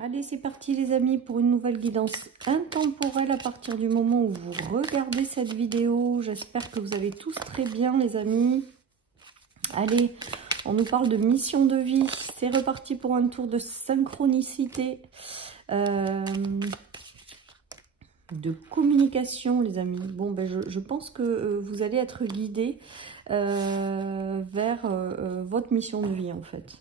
Allez, c'est parti les amis pour une nouvelle guidance intemporelle à partir du moment où vous regardez cette vidéo. J'espère que vous allez tous très bien les amis. Allez, on nous parle de mission de vie. C'est reparti pour un tour de synchronicité, de communication les amis. Bon, ben, je pense que vous allez être guidés vers votre mission de vie en fait.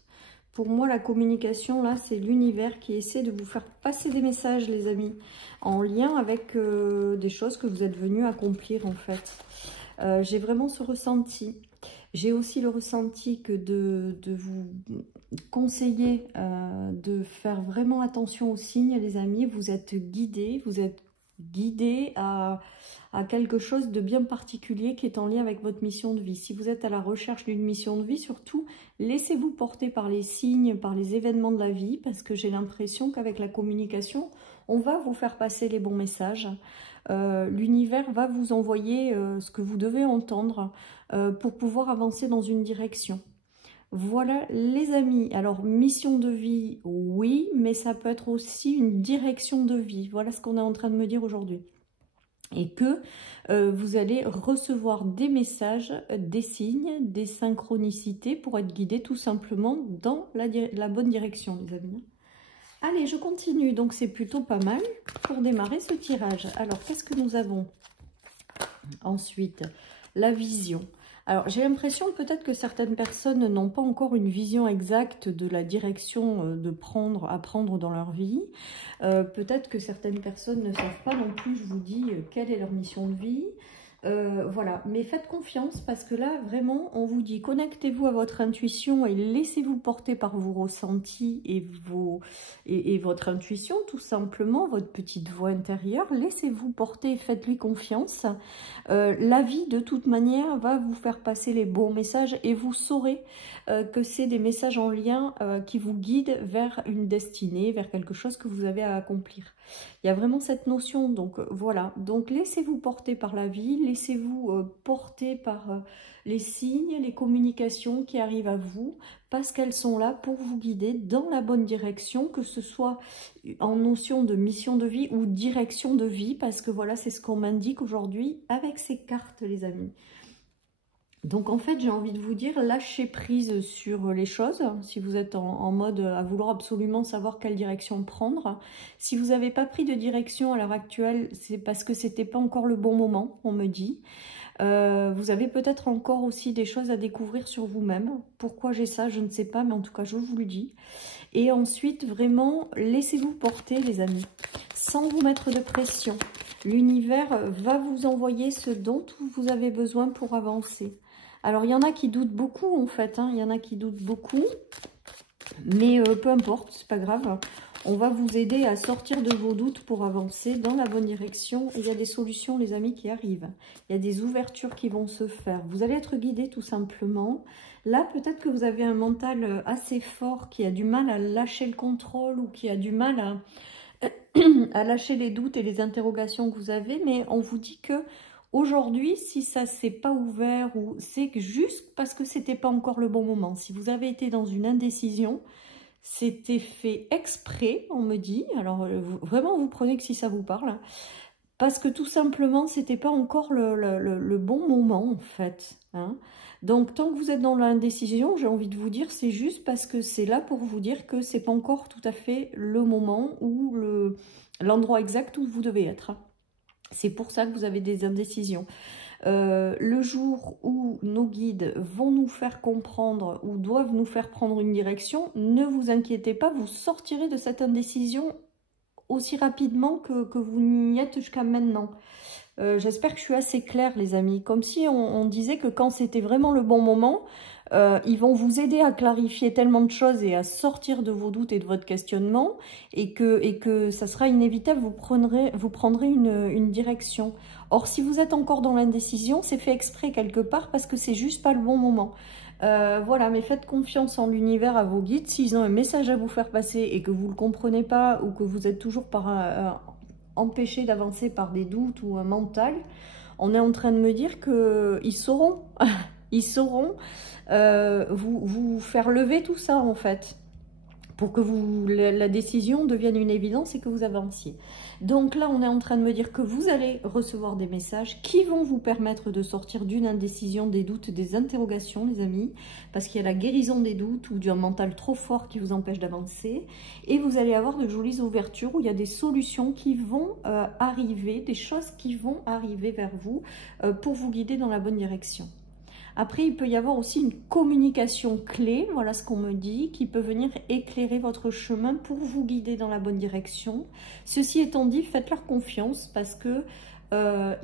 Pour moi, la communication, là, c'est l'univers qui essaie de vous faire passer des messages, les amis, en lien avec des choses que vous êtes venus accomplir, en fait. J'ai vraiment ce ressenti. J'ai aussi le ressenti que de vous conseiller de faire vraiment attention aux signes, les amis. Vous êtes guidés à quelque chose de bien particulier qui est en lien avec votre mission de vie. Si vous êtes à la recherche d'une mission de vie, surtout, laissez-vous porter par les signes, par les événements de la vie, parce que j'ai l'impression qu'avec la communication, on va vous faire passer les bons messages. L'univers va vous envoyer ce que vous devez entendre pour pouvoir avancer dans une direction. Voilà les amis, alors mission de vie, oui, mais ça peut être aussi une direction de vie. Voilà ce qu'on est en train de me dire aujourd'hui. Et que vous allez recevoir des messages, des signes, des synchronicités pour être guidé tout simplement dans la bonne direction, les amis. Allez, je continue, donc c'est plutôt pas mal pour démarrer ce tirage. Alors, qu'est-ce que nous avons ensuite? La vision. Alors, j'ai l'impression peut-être que certaines personnes n'ont pas encore une vision exacte de la direction à prendre dans leur vie. Peut-être que certaines personnes ne savent pas non plus, je vous dis, quelle est leur mission de vie. Voilà, mais faites confiance parce que là, vraiment, on vous dit, connectez-vous à votre intuition et laissez-vous porter par vos ressentis et votre intuition, tout simplement, votre petite voix intérieure. Laissez-vous porter et faites-lui confiance. La vie, de toute manière, va vous faire passer les bons messages et vous saurez que c'est des messages en lien qui vous guident vers une destinée, vers quelque chose que vous avez à accomplir. Il y a vraiment cette notion, donc voilà. Donc laissez-vous porter par la vie, laissez-vous porter par les signes, les communications qui arrivent à vous, parce qu'elles sont là pour vous guider dans la bonne direction, que ce soit en notion de mission de vie ou direction de vie, parce que voilà, c'est ce qu'on m'indique aujourd'hui avec ces cartes, les amis. Donc en fait, j'ai envie de vous dire, lâchez prise sur les choses. Si vous êtes en mode à vouloir absolument savoir quelle direction prendre. Si vous n'avez pas pris de direction à l'heure actuelle, c'est parce que c'était pas encore le bon moment, on me dit. Vous avez peut-être encore aussi des choses à découvrir sur vous-même. Pourquoi j'ai ça, je ne sais pas, mais en tout cas, je vous le dis. Et ensuite, vraiment, laissez-vous porter, les amis, sans vous mettre de pression. L'univers va vous envoyer ce dont vous avez besoin pour avancer. Alors, il y en a qui doutent beaucoup, en fait. Hein. Il y en a qui doutent beaucoup. Mais peu importe, c'est pas grave. On va vous aider à sortir de vos doutes pour avancer dans la bonne direction. Et il y a des solutions, les amis, qui arrivent. Il y a des ouvertures qui vont se faire. Vous allez être guidés, tout simplement. Là, peut-être que vous avez un mental assez fort qui a du mal à lâcher le contrôle ou qui a du mal à lâcher les doutes et les interrogations que vous avez. Mais on vous dit que aujourd'hui, si ça ne s'est pas ouvert, ou c'est juste parce que c'était pas encore le bon moment. Si vous avez été dans une indécision, c'était fait exprès, on me dit. Alors, vraiment, vous prenez que si ça vous parle. Parce que tout simplement, c'était pas encore le bon moment, en fait. Hein. Donc, tant que vous êtes dans l'indécision, j'ai envie de vous dire, c'est juste parce que c'est là pour vous dire que c'est pas encore tout à fait le moment ou l'endroit exact où vous devez être. C'est pour ça que vous avez des indécisions. Le jour où nos guides vont nous faire comprendre ou doivent nous faire prendre une direction, ne vous inquiétez pas, vous sortirez de cette indécision aussi rapidement que vous n'y êtes jusqu'à maintenant. J'espère que je suis assez claire, les amis. Comme si on disait que quand c'était vraiment le bon moment, ils vont vous aider à clarifier tellement de choses et à sortir de vos doutes et de votre questionnement, et que ça sera inévitable, vous prendrez une direction. Or, si vous êtes encore dans l'indécision, c'est fait exprès quelque part parce que c'est juste pas le bon moment. Voilà, mais faites confiance en l'univers, à vos guides. S'ils ont un message à vous faire passer et que vous ne le comprenez pas ou que vous êtes toujours empêché d'avancer par des doutes ou un mental, on est en train de me dire qu'ils sauront, ils sauront vous faire lever tout ça en fait. pour que la décision devienne une évidence et que vous avanciez. Donc là, on est en train de me dire que vous allez recevoir des messages qui vont vous permettre de sortir d'une indécision, des doutes, des interrogations, les amis, parce qu'il y a la guérison des doutes ou d'un mental trop fort qui vous empêche d'avancer. Et vous allez avoir de jolies ouvertures où il y a des solutions qui vont arriver, des choses qui vont arriver vers vous pour vous guider dans la bonne direction. Après, il peut y avoir aussi une communication clé, voilà ce qu'on me dit, qui peut venir éclairer votre chemin pour vous guider dans la bonne direction. Ceci étant dit, faites-leur confiance parce que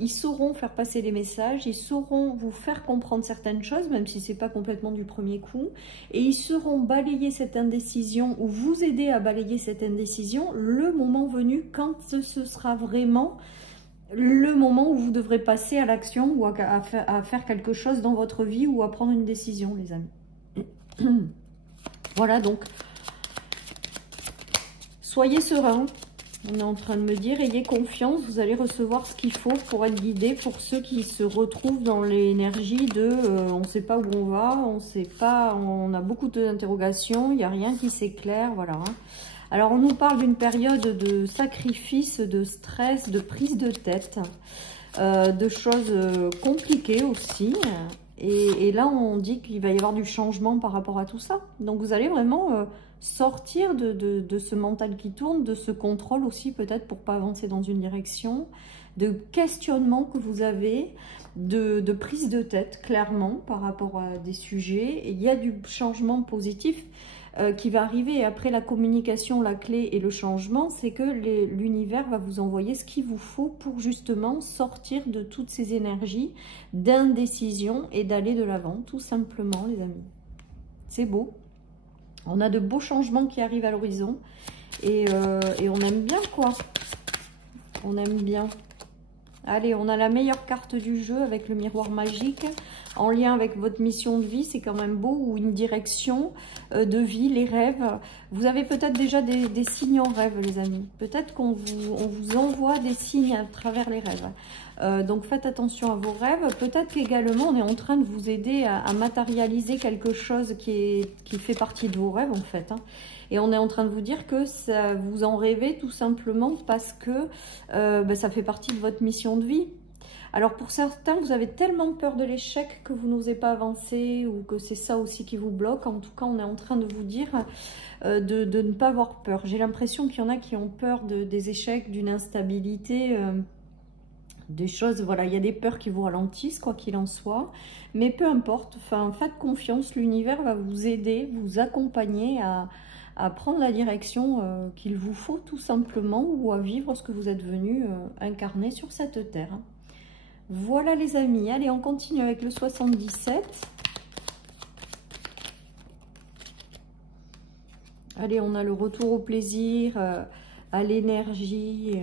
ils sauront faire passer les messages, ils sauront vous faire comprendre certaines choses, même si ce n'est pas complètement du premier coup, et ils sauront balayer cette indécision ou vous aider à balayer cette indécision le moment venu, quand ce sera vraiment le moment où vous devrez passer à l'action ou à faire quelque chose dans votre vie ou à prendre une décision, les amis. Voilà, donc, soyez sereins. On est en train de me dire, ayez confiance, vous allez recevoir ce qu'il faut pour être guidé. Pour ceux qui se retrouvent dans l'énergie de on ne sait pas où on va, on ne sait pas, on a beaucoup d'interrogations, il n'y a rien qui s'éclaire, voilà. Hein. Alors, on nous parle d'une période de sacrifice, de stress, de prise de tête, de choses compliquées aussi. Et là, on dit qu'il va y avoir du changement par rapport à tout ça. Donc, vous allez vraiment sortir de ce mental qui tourne, de ce contrôle aussi peut-être pour ne pas avancer dans une direction, de questionnement que vous avez, de prise de tête, clairement, par rapport à des sujets. Et il y a du changement positif qui va arriver. Et après la communication, la clé et le changement, c'est que l'univers va vous envoyer ce qu'il vous faut pour justement sortir de toutes ces énergies d'indécision et d'aller de l'avant, tout simplement, les amis. C'est beau. On a de beaux changements qui arrivent à l'horizon et on aime bien, quoi. On aime bien. Allez, on a la meilleure carte du jeu avec le miroir magique en lien avec votre mission de vie. C'est quand même beau, ou une direction de vie, les rêves. Vous avez peut-être déjà des signes en rêve, les amis. Peut-être qu'on vous envoie des signes à travers les rêves. Donc faites attention à vos rêves. Peut-être qu'également on est en train de vous aider à matérialiser quelque chose qui fait partie de vos rêves en fait. Hein. Et on est en train de vous dire que ça, vous en rêvez tout simplement parce que ça fait partie de votre mission de vie. Alors pour certains, vous avez tellement peur de l'échec que vous n'osez pas avancer ou que c'est ça aussi qui vous bloque. En tout cas, on est en train de vous dire de ne pas avoir peur. J'ai l'impression qu'il y en a qui ont peur des échecs, d'une instabilité, des choses, voilà, il y a des peurs qui vous ralentissent, quoi qu'il en soit. Mais peu importe, enfin, faites confiance, l'univers va vous aider, vous accompagner à prendre la direction qu'il vous faut tout simplement, ou à vivre ce que vous êtes venu incarner sur cette terre. Voilà les amis, allez on continue avec le 77. Allez, on a le retour au plaisir, à l'énergie,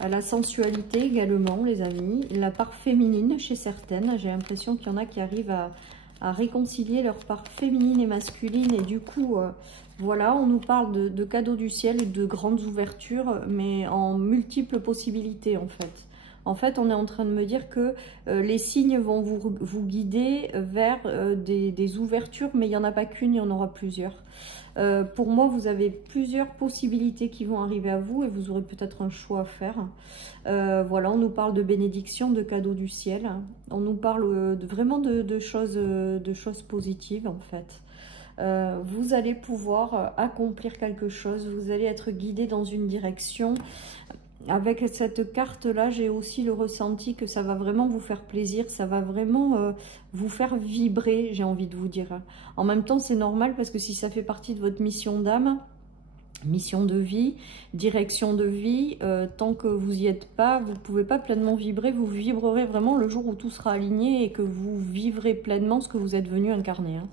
à la sensualité également les amis. La part féminine chez certaines, j'ai l'impression qu'il y en a qui arrivent à réconcilier leur part féminine et masculine. Et du coup, voilà, on nous parle de cadeaux du ciel et de grandes ouvertures, mais en multiples possibilités en fait. En fait, on est en train de me dire que les signes vont vous guider vers des ouvertures, mais il n'y en a pas qu'une, il y en aura plusieurs. Pour moi, vous avez plusieurs possibilités qui vont arriver à vous et vous aurez peut-être un choix à faire. Voilà, on nous parle de bénédiction, de cadeaux du ciel. On nous parle vraiment de choses positives en fait. Vous allez pouvoir accomplir quelque chose, vous allez être guidé dans une direction. Avec cette carte-là, j'ai aussi le ressenti que ça va vraiment vous faire plaisir, ça va vraiment vous faire vibrer, j'ai envie de vous dire. En même temps, c'est normal parce que si ça fait partie de votre mission d'âme, mission de vie, direction de vie, tant que vous n'y êtes pas, vous ne pouvez pas pleinement vibrer, vous vibrerez vraiment le jour où tout sera aligné et que vous vivrez pleinement ce que vous êtes venu incarner. Hein.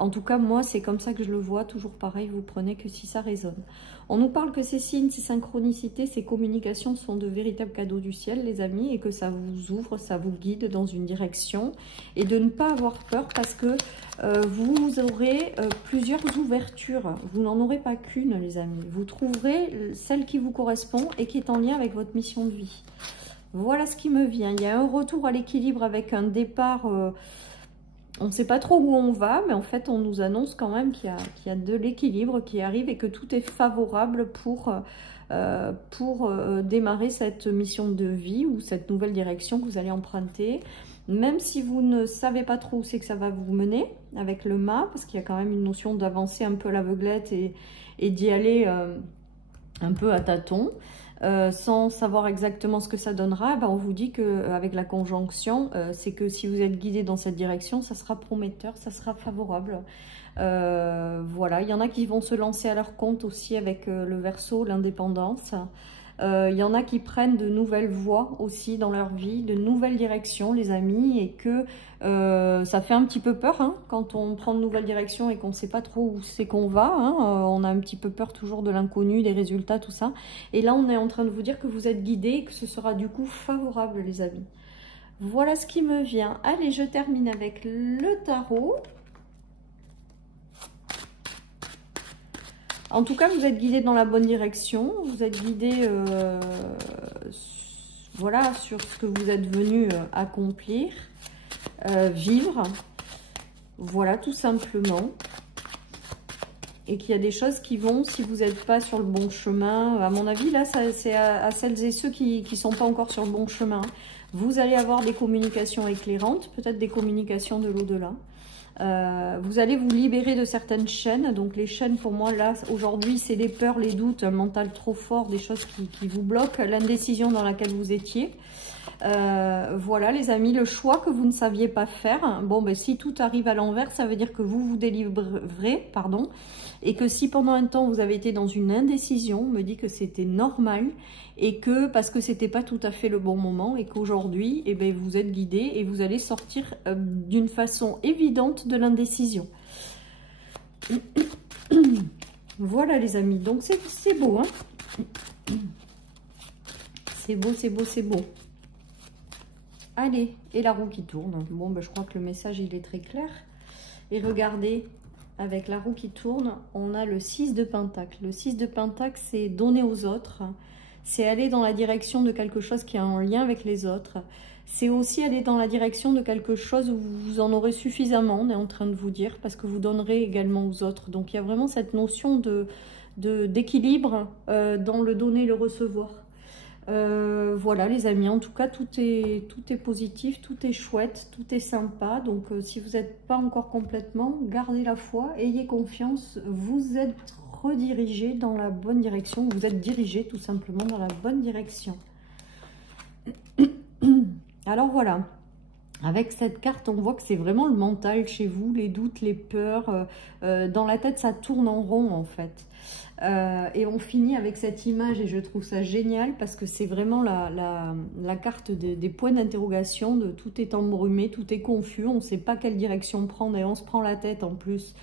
En tout cas, moi, c'est comme ça que je le vois, toujours pareil, vous prenez que si ça résonne. On nous parle que ces signes, ces synchronicités, ces communications sont de véritables cadeaux du ciel, les amis, et que ça vous ouvre, ça vous guide dans une direction, et de ne pas avoir peur parce que vous aurez plusieurs ouvertures, vous n'en aurez pas qu'une, les amis. Vous trouverez celle qui vous correspond et qui est en lien avec votre mission de vie. Voilà ce qui me vient. Il y a un retour à l'équilibre avec un départ... on ne sait pas trop où on va, mais en fait, on nous annonce quand même qu'il y a de l'équilibre qui arrive et que tout est favorable pour démarrer cette mission de vie ou cette nouvelle direction que vous allez emprunter. Même si vous ne savez pas trop où c'est que ça va vous mener avec le mât, parce qu'il y a quand même une notion d'avancer un peu à l'aveuglette et d'y aller un peu à tâtons. Sans savoir exactement ce que ça donnera, ben on vous dit qu'avec la conjonction, c'est que si vous êtes guidé dans cette direction, ça sera prometteur, ça sera favorable. Voilà, il y en a qui vont se lancer à leur compte aussi avec le Verseau, l'indépendance. Il y en a qui prennent de nouvelles voies aussi dans leur vie, de nouvelles directions, les amis, et que ça fait un petit peu peur hein, quand on prend de nouvelles directions et qu'on ne sait pas trop où c'est qu'on va. Hein, on a un petit peu peur toujours de l'inconnu, des résultats, tout ça. Et là, on est en train de vous dire que vous êtes guidés et que ce sera du coup favorable, les amis. Voilà ce qui me vient. Allez, je termine avec le tarot. En tout cas, vous êtes guidé dans la bonne direction. Vous êtes guidé voilà, sur ce que vous êtes venu accomplir, vivre. Voilà, tout simplement. Et qu'il y a des choses qui vont, si vous n'êtes pas sur le bon chemin, à mon avis, là, c'est à celles et ceux qui ne sont pas encore sur le bon chemin. Vous allez avoir des communications éclairantes, peut-être des communications de l'au-delà. Vous allez vous libérer de certaines chaînes. Donc les chaînes pour moi là aujourd'hui c'est les peurs, les doutes, un mental trop fort, des choses qui vous bloquent, l'indécision dans laquelle vous étiez. Voilà les amis, le choix que vous ne saviez pas faire. Bon ben si tout arrive à l'envers, ça veut dire que vous vous délivrez, pardon, et que si pendant un temps vous avez été dans une indécision, on me dit que c'était normal et que parce que c'était pas tout à fait le bon moment et qu'aujourd'hui eh ben, vous êtes guidé et vous allez sortir d'une façon évidente de l'indécision. Voilà les amis, donc c'est beau hein, c'est beau, c'est beau, c'est beau. Allez, et la roue qui tourne. Bon, ben, je crois que le message, il est très clair. Et regardez, avec la roue qui tourne, on a le 6 de Pentacle. Le 6 de Pentacle, c'est donner aux autres. C'est aller dans la direction de quelque chose qui a un lien avec les autres. C'est aussi aller dans la direction de quelque chose où vous en aurez suffisamment, on est en train de vous dire, parce que vous donnerez également aux autres. Donc, il y a vraiment cette notion d'équilibre dans le donner et le recevoir. Voilà les amis, en tout cas tout est positif, tout est chouette, tout est sympa. Donc si vous n'êtes pas encore complètement, gardez la foi, ayez confiance, vous êtes redirigé dans la bonne direction, vous êtes dirigé tout simplement dans la bonne direction. Alors voilà, avec cette carte, on voit que c'est vraiment le mental chez vous, les doutes, les peurs. Dans la tête, ça tourne en rond en fait. Et on finit avec cette image et je trouve ça génial parce que c'est vraiment la carte des points d'interrogation, de tout est embrumé, tout est confus, on ne sait pas quelle direction prendre et on se prend la tête en plus.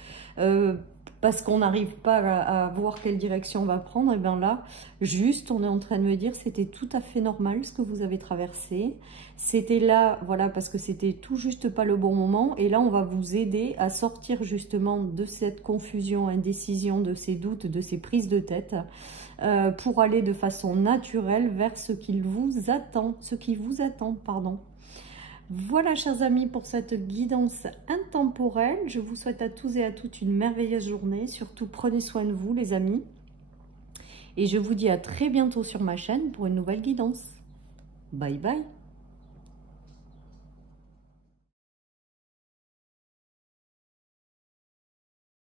Parce qu'on n'arrive pas à voir quelle direction on va prendre, et bien là, juste, on est en train de me dire, c'était tout à fait normal ce que vous avez traversé. C'était là, voilà, parce que c'était tout juste pas le bon moment. Et là, on va vous aider à sortir justement de cette confusion, indécision, de ces doutes, de ces prises de tête, pour aller de façon naturelle vers ce qui vous attend, pardon. Voilà, chers amis, pour cette guidance intemporelle. Je vous souhaite à tous et à toutes une merveilleuse journée. Surtout, prenez soin de vous, les amis. Et je vous dis à très bientôt sur ma chaîne pour une nouvelle guidance. Bye bye.